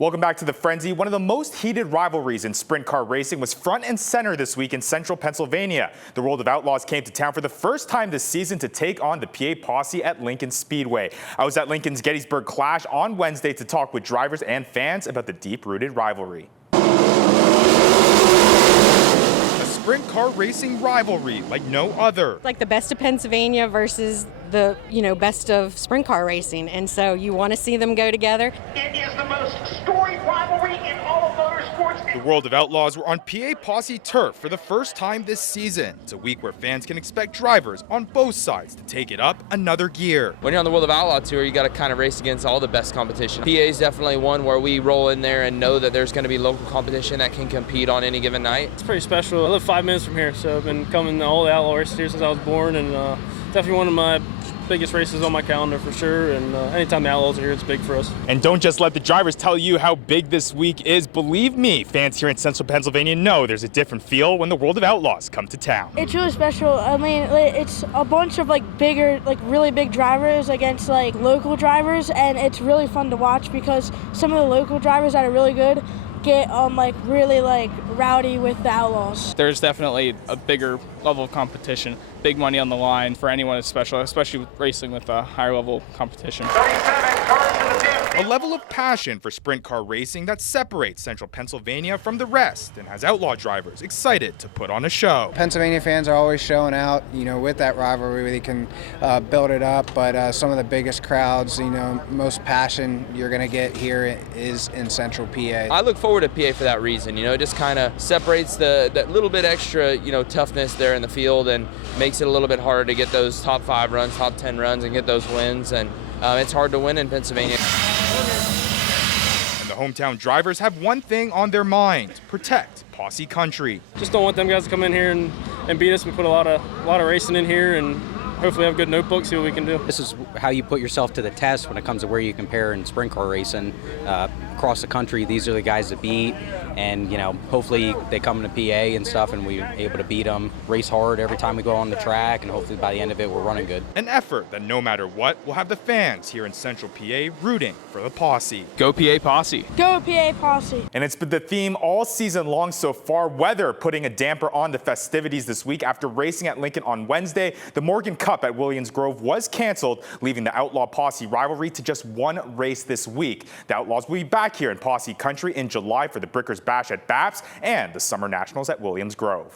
Welcome back to the Frenzy. One of the most heated rivalries in sprint car racing was front and center this week in central Pennsylvania. The World of Outlaws came to town for the first time this season to take on the PA Posse at Lincoln Speedway. I was at Lincoln's Gettysburg Clash on Wednesday to talk with drivers and fans about the deep-rooted rivalry. A sprint car racing rivalry like no other. Like the best of Pennsylvania versus the, best of sprint car racing. And so you want to see them go together. It is the most storied rivalry in all of motorsports. The World of Outlaws were on PA Posse turf for the first time this season. It's a week where fans can expect drivers on both sides to take it up another gear. When you're on the World of Outlaws tour, you got to kind of race against all the best competition. PA is definitely one where we roll in there and know that there's going to be local competition that can compete on any given night. It's pretty special. I live 5 minutes from here, so I've been coming to all the Outlaw races here since I was born, and definitely one of my biggest races on my calendar for sure, and anytime the Outlaws are here, it's big for us. And don't just let the drivers tell you how big this week is. Believe me, fans here in central Pennsylvania know there's a different feel when the World of Outlaws come to town. It's really special. I mean, it's a bunch of bigger, really big drivers against local drivers, and it's really fun to watch because some of the local drivers that are really good get really rowdy with the Outlaws. There's definitely a bigger level of competition, big money on the line for anyone is special, especially racing with a higher level competition. 37 cars in the pit. A level of passion for sprint car racing that separates central Pennsylvania from the rest and has outlaw drivers excited to put on a show. Pennsylvania fans are always showing out, with that rivalry. They can build it up, but some of the biggest crowds, most passion you're going to get here is in central PA. I look forward to PA for that reason. It just kind of separates that little bit extra, toughness there in the field and makes it a little bit harder to get those top 5 runs, top 10 runs and get those wins. And it's hard to win in Pennsylvania. And the hometown drivers have one thing on their mind: protect Posse country. Just don't want them guys to come in here and beat us. We put a lot of racing in here, and hopefully have good notebooks, see what we can do. This is how you put yourself to the test when it comes to where you compare in sprint car racing. Across the country, these are the guys to beat, and hopefully they come to PA and stuff and we're able to beat them, race hard every time we go on the track, and hopefully by the end of it we're running good. An effort that no matter what will have the fans here in central PA rooting for the Posse. Go PA Posse. Go PA Posse. And it's been the theme all season long so far, weather putting a damper on the festivities this week. After racing at Lincoln on Wednesday, the Morgan Cup at Williams Grove was canceled, leaving the Outlaw Posse rivalry to just one race this week. The Outlaws will be back here in Posse country in July for the Brickers Bash at Baps and the Summer Nationals at Williams Grove.